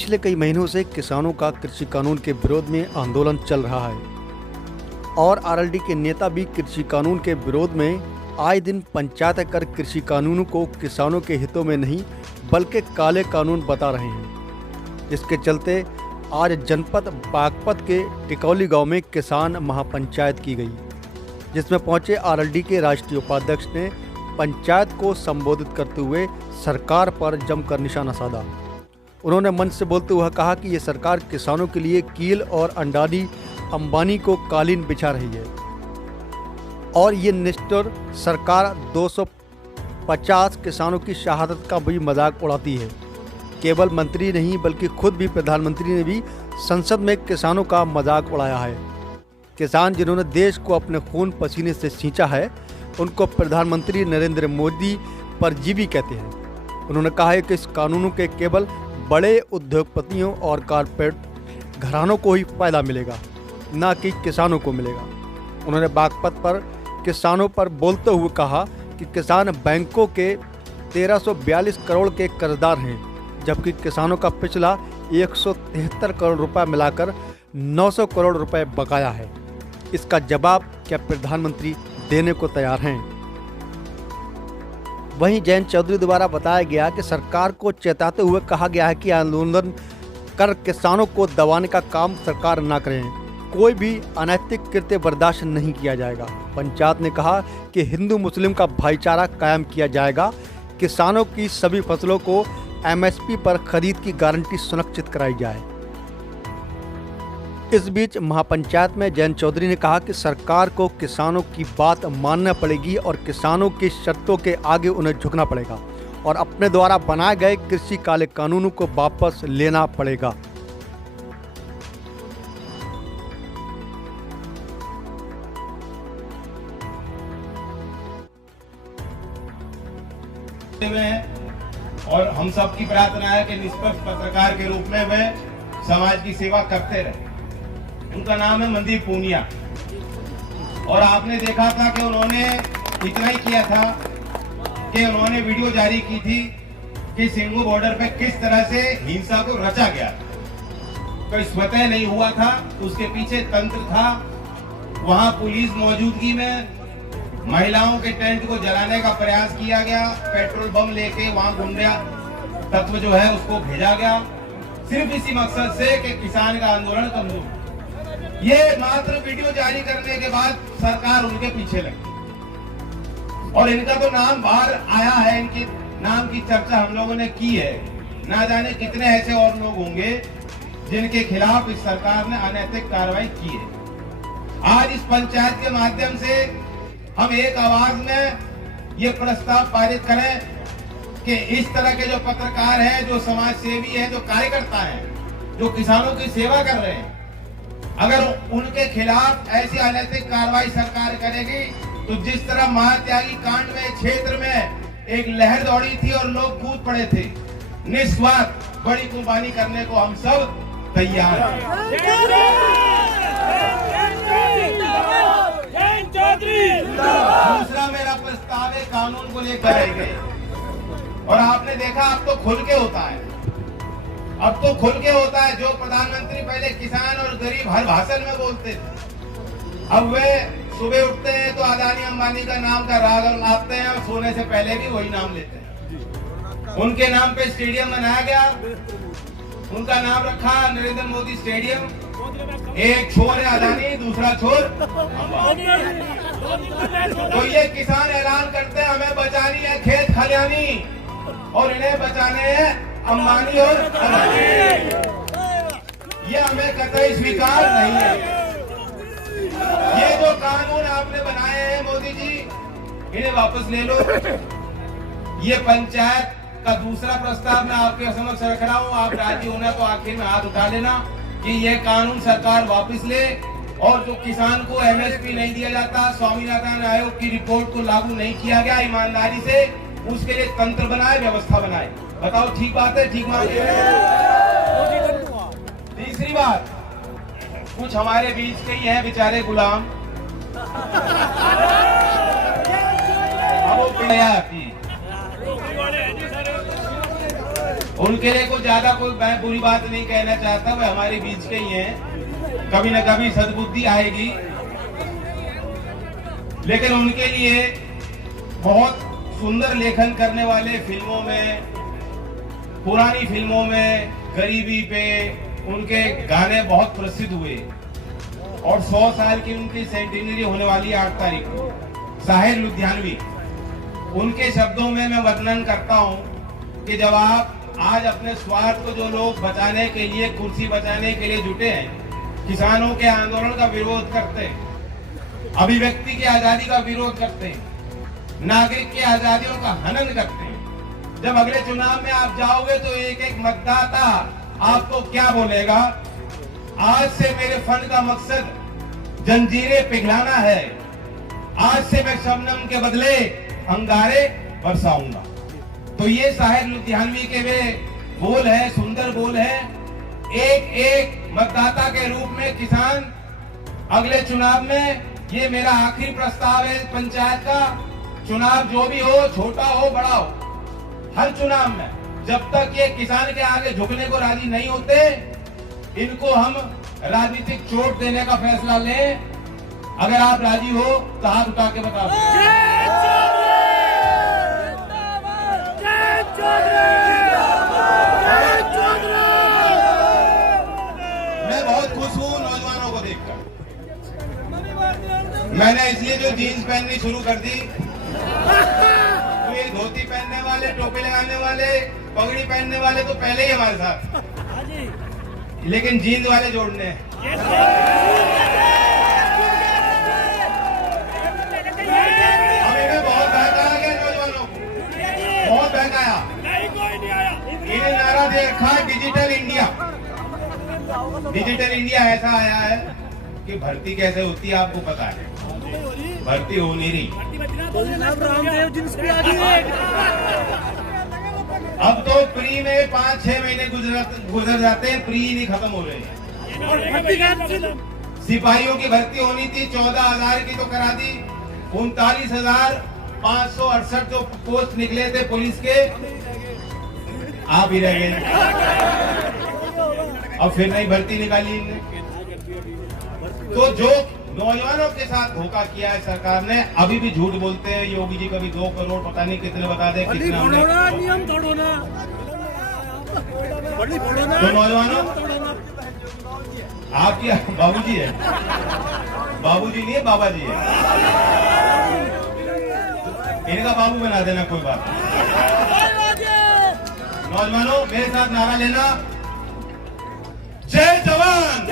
पिछले कई महीनों से किसानों का कृषि कानून के विरोध में आंदोलन चल रहा है और आरएलडी के नेता भी कृषि कानून के विरोध में आए दिन पंचायत कर कृषि कानूनों को किसानों के हितों में नहीं बल्कि काले कानून बता रहे हैं। इसके चलते आज जनपद बागपत के टिकौली गांव में किसान महापंचायत की गई, जिसमें पहुंचे आरएलडी के राष्ट्रीय उपाध्यक्ष ने पंचायत को संबोधित करते हुए सरकार पर जमकर निशाना साधा। उन्होंने मंच से बोलते हुए कहा कि ये सरकार किसानों के लिए कील और अंडानी अंबानी को कालीन बिछा रही है और ये निष्ठुर सरकार 250 किसानों की शहादत का भी मजाक उड़ाती है। केवल मंत्री नहीं बल्कि खुद भी प्रधानमंत्री ने भी संसद में किसानों का मजाक उड़ाया है। किसान जिन्होंने देश को अपने खून पसीने से सींचा है, उनको प्रधानमंत्री नरेंद्र मोदी परजीवी कहते हैं। उन्होंने कहा है कि इस कानूनों के केवल बड़े उद्योगपतियों और कारपोरेट घरानों को ही फायदा मिलेगा, न कि किसानों को मिलेगा। उन्होंने बागपत पर किसानों पर बोलते हुए कहा कि किसान बैंकों के 1342 करोड़ के कर्जदार हैं, जबकि किसानों का पिछला 173 करोड़ रुपए मिलाकर 900 करोड़ रुपए बकाया है। इसका जवाब क्या प्रधानमंत्री देने को तैयार हैं? वहीं जयंत चौधरी द्वारा बताया गया कि सरकार को चेताते हुए कहा गया है कि आंदोलन कर किसानों को दबाने का काम सरकार न करें। कोई भी अनैतिक कृत्य बर्दाश्त नहीं किया जाएगा। पंचायत ने कहा कि हिंदू मुस्लिम का भाईचारा कायम किया जाएगा। किसानों की सभी फसलों को एमएसपी पर खरीद की गारंटी सुनिश्चित कराई जाए। इस बीच महापंचायत में जयंत चौधरी ने कहा कि सरकार को किसानों की बात मानना पड़ेगी और किसानों की शर्तों के आगे उन्हें झुकना पड़ेगा और अपने द्वारा बनाए गए कृषि काले कानूनों को वापस लेना पड़ेगा। और हम सब की प्रार्थना है कि निष्पक्ष पत्रकार के रूप में वे समाज की सेवा करते रहे। उनका नाम है मनदीप पूनिया और आपने देखा था कि उन्होंने इतना ही किया था कि उन्होंने वीडियो जारी की थी कि सिंगू बॉर्डर पे किस तरह से हिंसा को रचा गया। कोई स्वतः नहीं हुआ था, उसके पीछे तंत्र था। वहां पुलिस मौजूदगी में महिलाओं के टेंट को जलाने का प्रयास किया गया। पेट्रोल बम लेके वहां गुंडा तत्व जो है उसको भेजा गया, सिर्फ इसी मकसद से कि किसान का आंदोलन कमजोर। ये मात्र वीडियो जारी करने के बाद सरकार उनके पीछे लगी और इनका तो नाम बाहर आया है, इनके नाम की चर्चा हम लोगों ने की है। ना जाने कितने ऐसे और लोग होंगे जिनके खिलाफ इस सरकार ने अनैतिक कार्रवाई की है। आज इस पंचायत के माध्यम से हम एक आवाज में ये प्रस्ताव पारित करें कि इस तरह के जो पत्रकार हैं, जो समाज सेवी हैं, जो कार्यकर्ता हैं, जो किसानों की सेवा कर रहे हैं, अगर उनके खिलाफ ऐसी अनैतिक कार्रवाई सरकार करेगी तो जिस तरह महात्यागी कांड में क्षेत्र में एक लहर दौड़ी थी और लोग कूद पड़े थे, निस्वार्थ बड़ी कुर्बानी करने को हम सब तैयार हैं। दूसरा मेरा प्रस्ताव है कानून को लेकर गए और आपने देखा अब तो खुल के होता है, अब तो खुल के होता है। जो प्रधानमंत्री पहले किसान और गरीब हर भाषण में बोलते थे, अब वे सुबह उठते हैं तो अदानी अंबानी का नाम का राग लाते हैं और सोने से पहले भी वही नाम लेते हैं। उनके नाम पे स्टेडियम बनाया गया, उनका नाम रखा नरेंद्र मोदी स्टेडियम। एक छोर है अदानी, दूसरा छोर अंबानी। तो ये किसान ऐलान करते हैं हमें बचानी है खेत खलियानी और इन्हें बचाने हैं अंबानी और अदानी। ये हमें कतई स्वीकार नहीं है। ये जो कानून आपने बनाए हैं मोदी जी, इन्हें वापस ले लो। ये पंचायत का दूसरा प्रस्ताव मैं आपके समक्ष रख रहा हूँ। आप राजी होना तो आखिर में हाथ उठा लेना कि ये कानून सरकार वापस ले और जो किसान को एमएसपी नहीं दिया जाता, स्वामीनाथन आयोग की रिपोर्ट को लागू नहीं किया गया ईमानदारी से, उसके लिए तंत्र बनाए, व्यवस्था बनाए। बताओ ठीक बात है? ठीक बात है। तीसरी बात, कुछ हमारे बीच के ही हैं बेचारे गुलाम, अब वो उनके लिए कुछ ज्यादा कोई मैं बुरी बात नहीं कहना चाहता, वे हमारे बीच के ही हैं, कभी न कभी सद्बुद्धि आएगी। लेकिन उनके लिए बहुत सुंदर लेखन करने वाले फिल्मों में, पुरानी फिल्मों में गरीबी पे उनके गाने बहुत प्रसिद्ध हुए और 100 साल की उनकी सेंटिनरी होने वाली 8 तारीख को। साहिर लुधियानवी, उनके शब्दों में मैं वर्णन करता हूं कि जब आप आज अपने स्वार्थ को जो लोग बचाने के लिए, कुर्सी बचाने के लिए जुटे हैं, किसानों के आंदोलन का विरोध करते हैं, अभिव्यक्ति की आजादी का विरोध करते हैं, नागरिक की आजादियों का हनन करते हैं, जब अगले चुनाव में आप जाओगे तो एक एक मतदाता आपको क्या बोलेगा? आज से मेरे फंड का मकसद जंजीरें पिघलाना है, आज से मैं शबनम के बदले अंगारे बरसाऊंगा। तो ये साहिर लुधियानवी के वे बोल है, सुंदर बोल है। एक एक मतदाता के रूप में किसान अगले चुनाव में, ये मेरा आखिरी प्रस्ताव है पंचायत का, चुनाव जो भी हो, छोटा हो बड़ा हो, हर चुनाव में जब तक ये किसान के आगे झुकने को राजी नहीं होते, इनको हम राजनीतिक चोट देने का फैसला लें। अगर आप राजी हो तो हाथ उठा के बता दो। मैं बहुत खुश हूँ नौजवानों को देखकर। मैंने इसलिए जो जीन्स पहननी शुरू कर दी, तो ये धोती पहनने वाले, टोपी लगाने वाले, पगड़ी पहनने वाले तो पहले ही हमारे साथ, लेकिन जीन्स वाले जोड़ने हैं। अभी मैं बहुत बहकाया गया नौजवानों को, बहुत बहकाया। इन्हें नारा दे रखा है डिजिटल इंडिया। डिजिटल इंडिया ऐसा आया है कि भर्ती कैसे होती है आपको पता है, भर्ती हो नहीं रही। अब तो प्री में 5-6 महीने गुजर जाते हैं, प्री नहीं खत्म हो रहे हैं। सिपाहियों की भर्ती होनी थी, 14,000 की तो करा दी, 39,568 जो पोस्ट निकले थे पुलिस के, आप ही रह गए। अब फिर नई भर्ती निकाली इनने। तो जो नौजवानों के साथ धोखा किया है सरकार ने, अभी भी झूठ बोलते हैं। योगी जी कभी 2 करोड़ पता नहीं कितने बता दे, कितने नियम तोड़ना। तो नौजवानों, आपकी बाबूजी है, बाबूजी नहीं है, बाबा जी है, इनका बाबू बना देना, कोई बात नहीं। नौजवानों मेरे साथ नारा लेना, जय जवान।